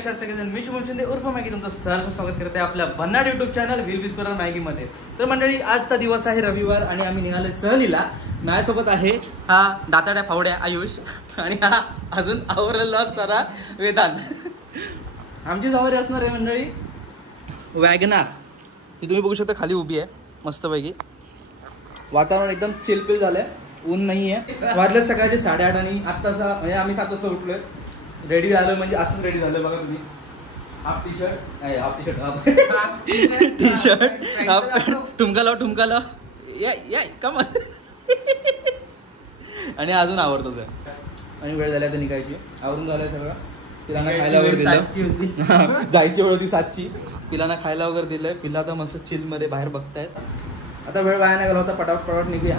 कशा सगळेजण मी शुभम शिंदे उर्फ मॅगी तुमचं सहर्ष स्वागत करते आपल्या भन्नाट युट्यूब चॅनल व्हील विस्परर मॅगीमध्ये. तर मंडळी आजचा दिवस आहे रविवार आणि आम्ही निघालोय सहलीला. माझ्यासोबत आहे हा दाताड्या फावड्या आयुष आणि हा अजून आवरलेला असणारा वेदांत. आमची सवारी असणार आहे मंडळी वॅगनार. ही तुम्ही बघू शकता खाली उभी आहे मस्तपैकी. वातावरण एकदम चिलपिल झालंय, ऊन नाही आहे. वाजले सकाळचे 8:30 आणि आत्ताचा म्हणजे आम्ही 7 वाजता उठलोय. रेडी झालं म्हणजे असंच रेडी झालं बघा तुम्ही. Half T shirt T shirt ठुमका लाव या कम आणि अजून आवडतोच आहे. आणि वेळ झाल्या तर निघायची. आवरून झालंय सगळं. पिलांना खायला वगैरे दिलं. जायची वेळ होती 7ची. पिलांना खायला वगैरे दिलंय. पिला आता मस्त चिल मध्ये बाहेर बघतायत. आता वेळ वाया नाही गेला होता. पटापट निघूया.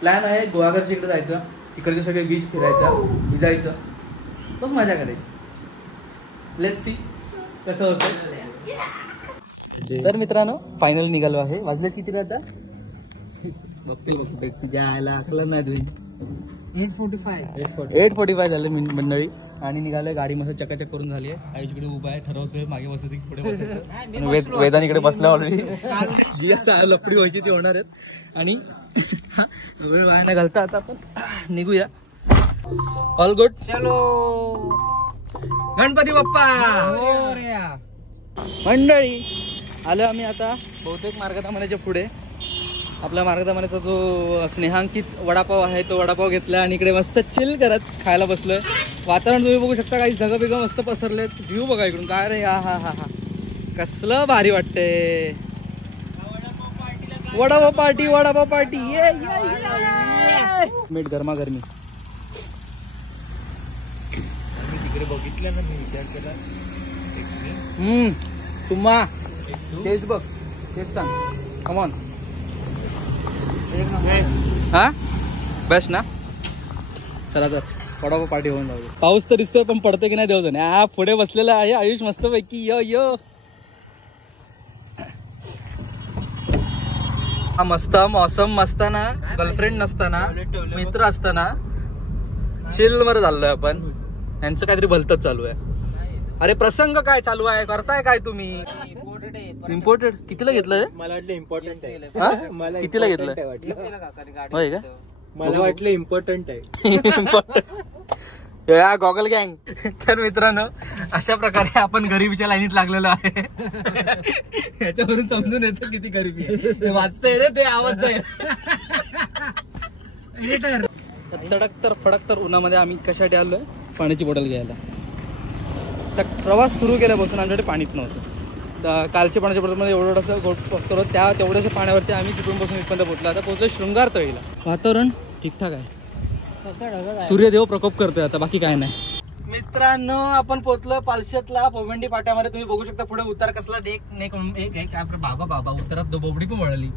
प्लॅन आहे गुहागरच्या इकडे जायचं. तिकडचे सगळे बीच फिरायचं, भिजायचं, बस मजा करायची. लेट्स सी कसं होतं. तर मित्रांनो फायनल निघालो आहे. वाजले किती आता बघते तुझ्या आयला आकलं नाही तुम्ही. 8:45 झाले मंडळी आणि निघालोय. गाडी मस्त चकाचक करून झाली आहे. आयुष इकडे उभा आहे, ठरवतोय मागे बसायचं की पुढे बसायचं. वेदान इकडे बसला ऑलरेडी. जी आता लपडी व्हायची ती होणार आहेत. आणि वेळ वाया नाही घालता आता आपण निघूया. All good. चलो गणपती बाप्पा मंडळी. आलो आम्ही आता बहुतेक मार्गदर्शनाच्या पुढे. आपल्या मार्गदर्शनाचा जो स्नेहांकित वडापाव आहे तो वडापाव घेतला आणि इकडे मस्त चिल करत खायला बसलोय. वातावरण तुम्ही बघू शकता. काही ढगं बिगं मस्त पसरलेत. व्ह्यू बघा इकडून काय रे. हा कसलं भारी वाटते. वडापाव पार्टी ये मीठ गरमागरमी. तिकडे बघितलं ना मी विचार केला. तुम्हा तेच बघ तेच सांग. कमॉन हा बेस्ट ना. चला तर वडापाव पार्टी होऊन जाऊ. पाऊस तर दिसतोय पण पडतोय की नाही देऊ जाणे. हा पुढे बसलेला आहे आयुष मस्त पैकी. यो हा मस्त मौसम असताना, गर्लफ्रेंड नसताना, मित्र असताना चिल मध्ये चाललोय आपण. यांचं काहीतरी भलतच चालू आहे. अरे प्रसंग काय चालू आहे, करताय काय तुम्ही. इम्पोर्टेड कितीला घेतलं. मला वाटलं इम्पॉर्टंट आहे. कितीला घेतलं होय का. मला वाटलं इम्पॉर्टंट आहे. इम्पॉर्टंट या गॉगल गँग. तर मित्रांनो अशा प्रकारे आपण गरिबीच्या लाईनीत लागलेलो आहे. याच्यावरून समजून येतं किती गरिबी आहे. वाचतंय रे ते आवाज जाईल. तडक तर फडक तर उन्हामध्ये आम्ही कशासाठी आलोय पाण्याची बॉटल घ्यायला. प्रवास सुरू केल्यापासून आमच्याकडे पाणीच नव्हतं. कालच्या पाण्याच्या बॉटलमध्ये एवढं असं करत त्या तेवढ्याच्या पाण्यावरती आम्ही तिथून पासून इथपर्यंत पोहोचलो. आता पोहोचलो शृंगार तळीला. वातावरण ठीकठाक आहे. सूर्यदेव प्रकोप करतोय आता, बाकी काय नाही. मित्रांनो आपण पोहोचलो पालशेतला पोवंडी फाट्यामध्ये. तुम्ही बघू शकता पुढे उतार कसला. एक बाबा उतारात बोबडी पण वळली.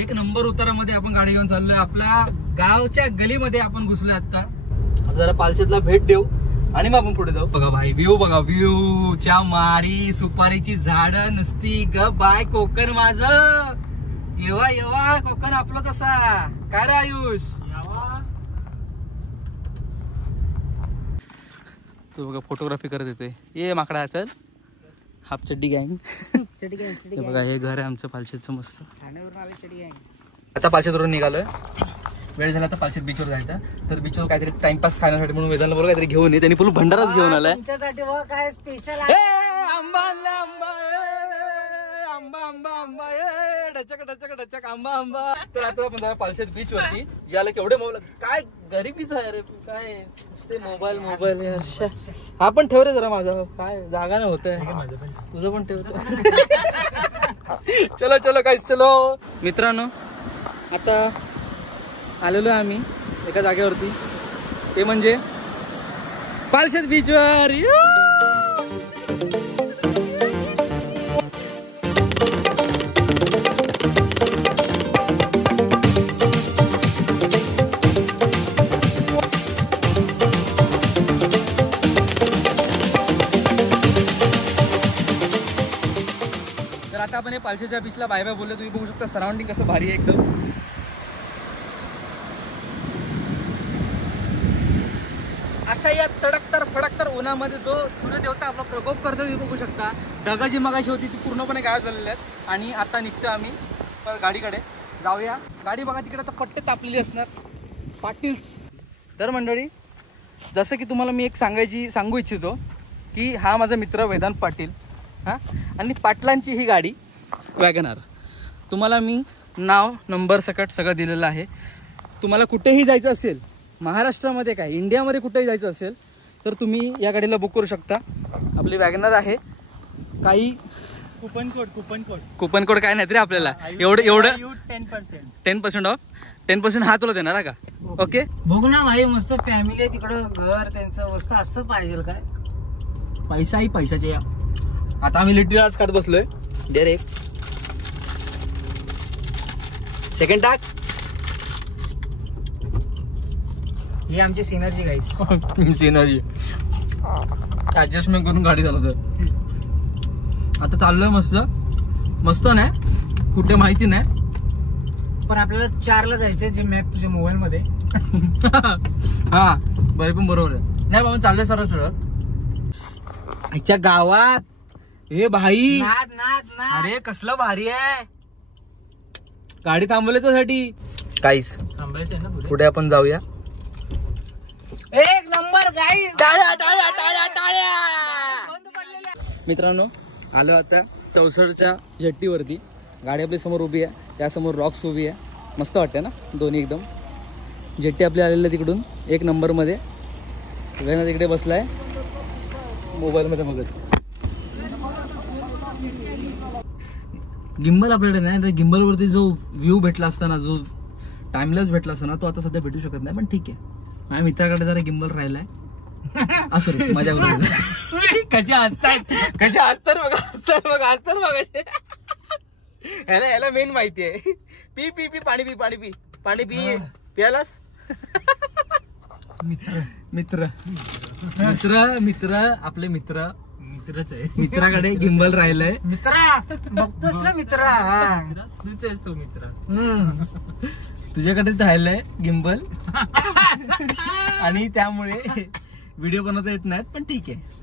एक नंबर उतारामध्ये आपण गाडी घेऊन चाललोय. आपल्या गावच्या गलीमध्ये आपण घुसलोय. आता जरा पालशेतला भेट देऊ आणि मग आपण पुढे जाऊ. बघा भाई व्ह्यू बघा. व्ह्यू च्या मारी सुपारीची झाडं नुसती ग बाय. कोकण माझं येवा कोकण आपलं तसा. काय रे आयुष. तू बघा फोटोग्राफी करत येते. ये माकडा चल. हाफ चड्डी गँग. बघा हे घर आहे आमचं पालशेतचं मस्त. आता पालशेतवरून निघालोय. वेळ झाला तर पालशेत बीचवर जायचा. तर बीचवर काहीतरी टाइमपास खाण्यासाठी म्हणून वेदांना बरोबर काहीतरी घेऊन ये. त्यांनी फुल भंडाराच घेऊन आलाय. काय स्पेशल आंबा डचक आंबा. तर आता आपण पालशेत बीच वरती ज्याला केवढे मोबाईल. काय गरीबीच आहे रे. काय मोबाईल हा पण ठेव रे जरा. माझा काय जागा नाही होत आहे. तुझं पण ठेव. चलो काय चलो. मित्रांनो आता आलेलो आहे आम्ही एका जागेवरती. ते म्हणजे पालशेत बीचवर. तर आता आपण पालशेच्या बीचला बाय बाय बोललो. तुम्ही बघू शकता सराउंडिंग कसं भारी आहे एकदम. अशा या तडकतर फडकतर उन्हामध्ये जो सूर्यदेवता आपला प्रकोप करतो ते बघू शकता. ढगा जी मगाशी होती ती पूर्णपणे गायब झालेली आहेत आणि आता निघतो आम्ही गाडीकडे जाऊया. गाडी बघा तिकडे आता पट्टे तापलेली असणार पाटील्स. तर मंडळी जसं की तुम्हाला मी एक सांगू इच्छितो की हा माझा मित्र वेदांत पाटील हां आणि पाटलांची ही गाडी वॅगनार. तुम्हाला मी नाव नंबर सकट सगळं दिलेलं आहे. तुम्हाला कुठेही जायचं असेल महाराष्ट्रामध्ये काय इंडियामध्ये कुठेही जायचं असेल तर तुम्ही या गाडीला बुक करू शकता. आपली वॅगनार आहे. काही कुपन कोड काय नाही तरी आपल्याला एवढं 10% ऑफ 10% हा तुला देणार का. ओके बघू ना भाई मस्त फॅमिली आहे तिकडं घर त्यांचं मस्त असं पाहिजे काय. पैसा ही पैशाचे या. आता आम्ही लिटरी आज काढत बसलोय. डायरेक्ट सेकंड टाक. ही आमची सिनर्जी गाईस. सिनर्जी ऍडजस्टमेंट करून गाडी चालवतोय. आता चाललोय मस्त मस्त नाही कुठे माहिती नाही पण आपल्याला 4ला जायचंय जे मॅप तुझ्या मोबाईल मध्ये. हा पण बरोबर आहे. नाही बाबा चाललंय सरळ सरळ आजच्या गावात. हे भाई नाद नाद नाद. अरे कसलं भारी आहे. गाडी थांबवली त्यासाठी काहीच थांबायचंय ना पुढे. पुढे आपण जाऊया. एक नंबर गाईस. टाळ्या टाळ्या टाळ्या टाळ्या. मित्रांनो आलो आता चौसरच्या जेट्टीवरती. गाडी आपली समोर उभी आहे. त्यासमोर रॉक्स उभी आहे. मस्त वाटते ना दोन्ही एकदम. जेट्टी आपली आलेली आहे तिकडून 1 नंबरमध्ये. वेना तिकडे बसलाय मोबाईलमध्ये बघत. गिंबल आपल्याकडे नाही तर गिंबलवरती जो व्ह्यू भेटला असताना जो टाइमलेस भेटला असताना तो आता सध्या भेटू शकत नाही. पण ठीक आहे माझ्या मित्राकडे जरा गिंबल राहिलाय. सॉरी माझ्या कशा हसतात बघा ह्याला मेन माहिती आहे. पी पी पी पाणी पी पाणी पी पाणी पी प्यालास. मित्र मित्र मित्र मित्र आपले मित्रच आहे. मित्राकडे गिंबल राहिलंय. मित्रा बघतोस ना मित्रा. तुझ आहेस तो मित्र. तुझ्याकडे राहिलंय गिंबल आणि त्यामुळे व्हिडिओ बनवता येत नाहीत. पण ठीक आहे.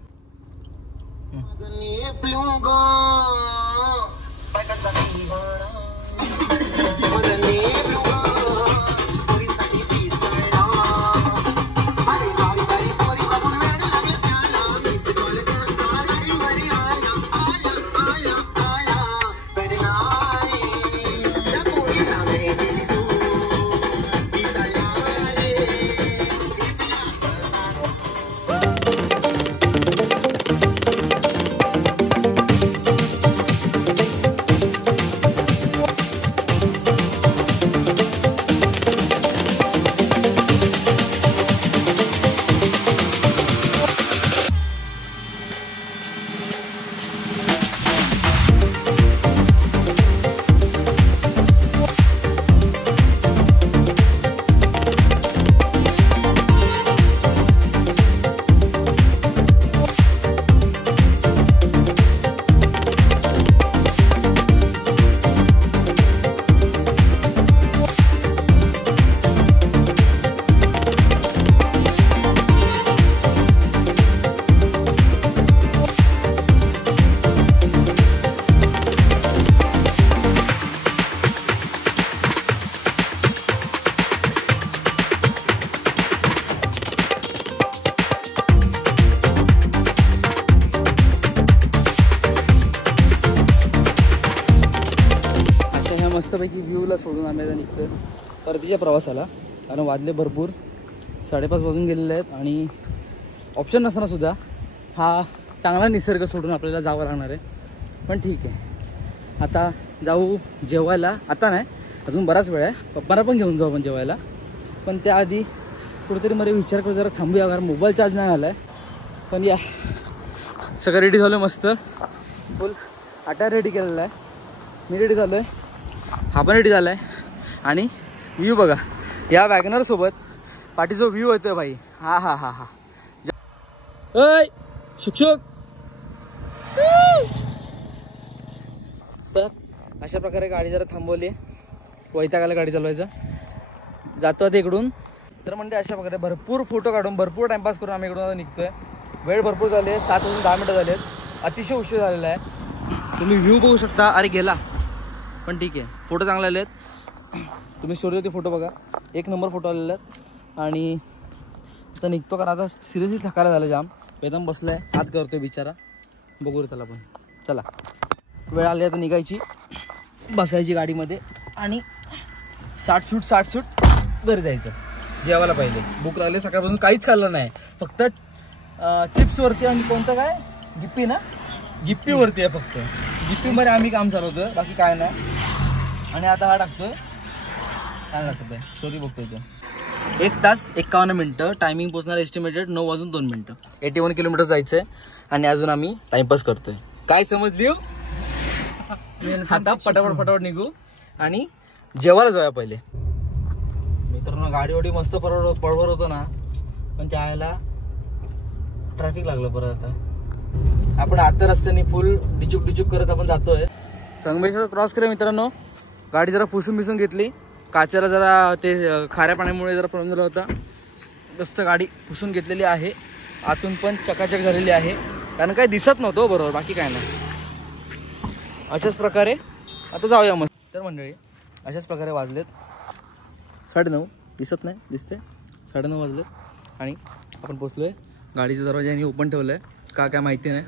मस्तपैकी व्ह्यूला सोडून आम्ही आता निघतो परतीच्या प्रवासाला. कारण वाजले भरपूर 5:30 वाजून गेलेले आहेत आणि ऑप्शन नसताना सुद्धा हा चांगला निसर्ग सोडून आपल्याला जावं लागणार आहे. पण ठीक आहे आता जाऊ जेवायला. आता नाही अजून बराच वेळ आहे. पप्पांना पण घेऊन जाऊ आपण जेवायला. पण त्याआधी कुठेतरी मला विचार करू जरा थांबूया कारण मोबाईल चार्ज नाही आला आहे. पण या सगळं रेडी झालं मस्त फुल आटा रेडी केलेला आहे. मी रेडी झालो आहे. हा पण रेडी झाला आहे. आणि व्ह्यू बघा या वॅगनरसोबत पाठी जो व्ह्यू येतोय भाई. हा हा हा हा अय शिक्षक. तर अशा प्रकारे गाडी जरा थांबवली. वैतागाला गाडी चालवायचं. जातो आता इकडून तर म्हणजे अशा प्रकारे भरपूर फोटो काढून भरपूर टाइमपास करून आम्ही इकडून आता निघतोय. वेळ भरपूर झाली आहे, 7 वाजून 10 मिनटं झाली आहेत. अतिशय उशीर झालेला आहे. तुम्ही व्ह्यू बघू शकता. अरे गेला पण ठीक आहे, फोटो चांगले आले आहेत. तुम्ही स्टोरीवरती फोटो बघा, 1 नंबर फोटो आलेले आहेत. आणि आता निघतो कारण आता सिरियसली थकायला झालं जाम. वेदम बसलाय, हात करतोय बिचारा. बघू रे त्याला पण. चला वेळ आली आता निघायची, बसायची गाडीमध्ये आणि 60 शूट घरी जायचं. जेवायला पाहिजे, भूक लागली. सकाळपासून काहीच खाल्लं नाही, फक्त चिप्सवरती आणि कोणतं काय गिप्पी ना, गिप्पीवरती आहे फक्त. गिप्पीमध्ये आम्ही काम चालवतोय, बाकी काय नाही. आणि आता हा टाकतोय, काय टाकतोय स्टोरी बघतोय तो. 1 तास 51 मिनटं टायमिंग पोचणार एस्टिमेटेड 9 वाजून 2 मिनटं. 81 किलोमीटर जायचं आहे आणि अजून आम्ही टाइमपास करतोय. काय समजली हो? आता फटाफट निघू आणि जेवायला जाऊया पहिले. मित्रांनो गाडी मस्त पळवर होतो ना, पण जायला ट्रॅफिक लागलं परत. आता आपण आता रस्त्याने फुल डिचूक करत आपण जातोय. संगमेश्वर क्रॉस केलं मित्रांनो. गाडी जरा पुसून घेतली, काचेला जरा ते खाऱ्या पाण्यामुळे जरा प्रॉब्लेम झाला होता. मस्त गाडी पुसून घेतलेली आहे, आतून पण चकाचक झालेली आहे, कारण काय दिसत नव्हतं बरोबर, बाकी काय नाही. अशाच प्रकारे आता जाऊया मस्त. तर मंडळी अशाच प्रकारे वाजलेत 9:30. दिसत नाही, दिसते 9:30 वाजलेत आणि आपण पोचलोय. गाडीचा दरवाजा यांनी ओपन ठेवलाय का काय माहिती नाही.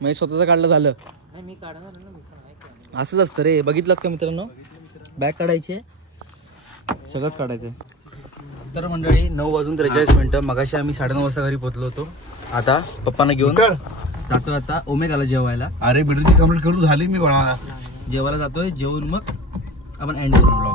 म्हणजे स्वतःचं काढलं झालं. मी काढणार ना, असंच असतं रे. बघितलं का मित्रांनो, बॅग काढायची, सगळंच काढायचं. तर मंडळी 9 वाजून 43 मिनटं. मगाशी आम्ही 9:30 वाजता घरी पोहोचलो होतो. आता पप्पांना घेऊन जातोय आता ओमेगाला जेवायला. अरे बिर्याणी कंप्लीट करून झाली मी बाळा. जेवायला जातोय, जेवून मग आपण एंड करू ब्लॉग.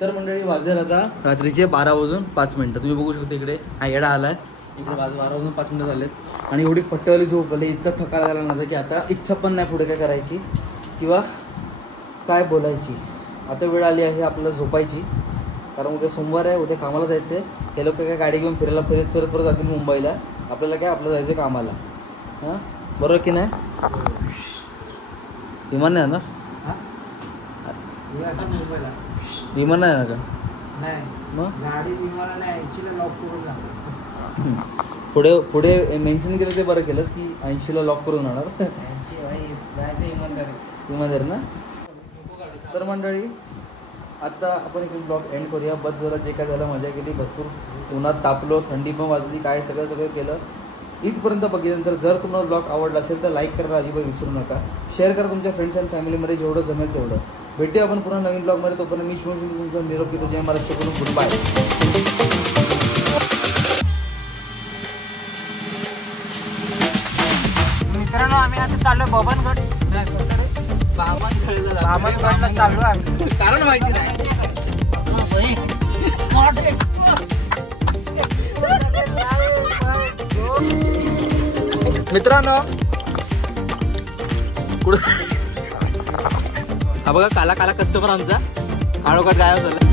तर मंडळी वाजले आता रात्रीचे 12 वाजून 5 मिनटं. तुम्ही बघू शकता इकडे हा येडा आलाय. इकडे 12 वाजून 5 मिनटं झालेत आणि एवढी फट्टवाली झोप आली, इतकं थकायला झाला नव्हतं की आता इच्छा पण नाही पुढे काय करायची किंवा काय बोलायची. आता वेळ आली आहे आपल्याला झोपायची, कारण उद्या सोमवार आहे, उद्या कामाला जायचं आहे. हे लोक काय गाडी घेऊन फिरायला परत जातील मुंबईला. आपल्याला काय आपलं जायचं कामाला. हां बरोबर की नाही? विमान नाही ना, विमान नाही ना का? मग गाडी विमानाला 80ला लॉक करून पुढे मेन्शन केलं ते बरं केलंस की 80ला लॉक करून जाणार. 80 जायचं इमानदारी ना. तर मंडळी आता आपण इकडून ब्लॉग एंड करूया. बस जरा जे काय झालं मजा केली, भरपूर उन्हात तापलो, थंडी पण वाजली, काय सगळं केलं. इथपर्यंत बघितल्यानंतर जर तुम्हाला ब्लॉग आवडला असेल तर लाईक करायला अजिबात विसरू नका. शेअर करा तुमच्या फ्रेंड्स अँड फॅमिलीमध्ये जेवढं जमेल तेवढं. भेटूया आपण पुन्हा नवीन ब्लॉगमध्ये. तोपर्यंत मी शुभ तुमचा निरोप घेतो. जय महाराष्ट्र करून गुड बाय. मित्रांनो आम्ही आता चाललोय बबनगड. बामणगडला चाललो आम्ही, कारण माहिती नाही. मित्रांनो कुठं हा बघा काला कस्टमर आमचा काळोखात गायब झाला.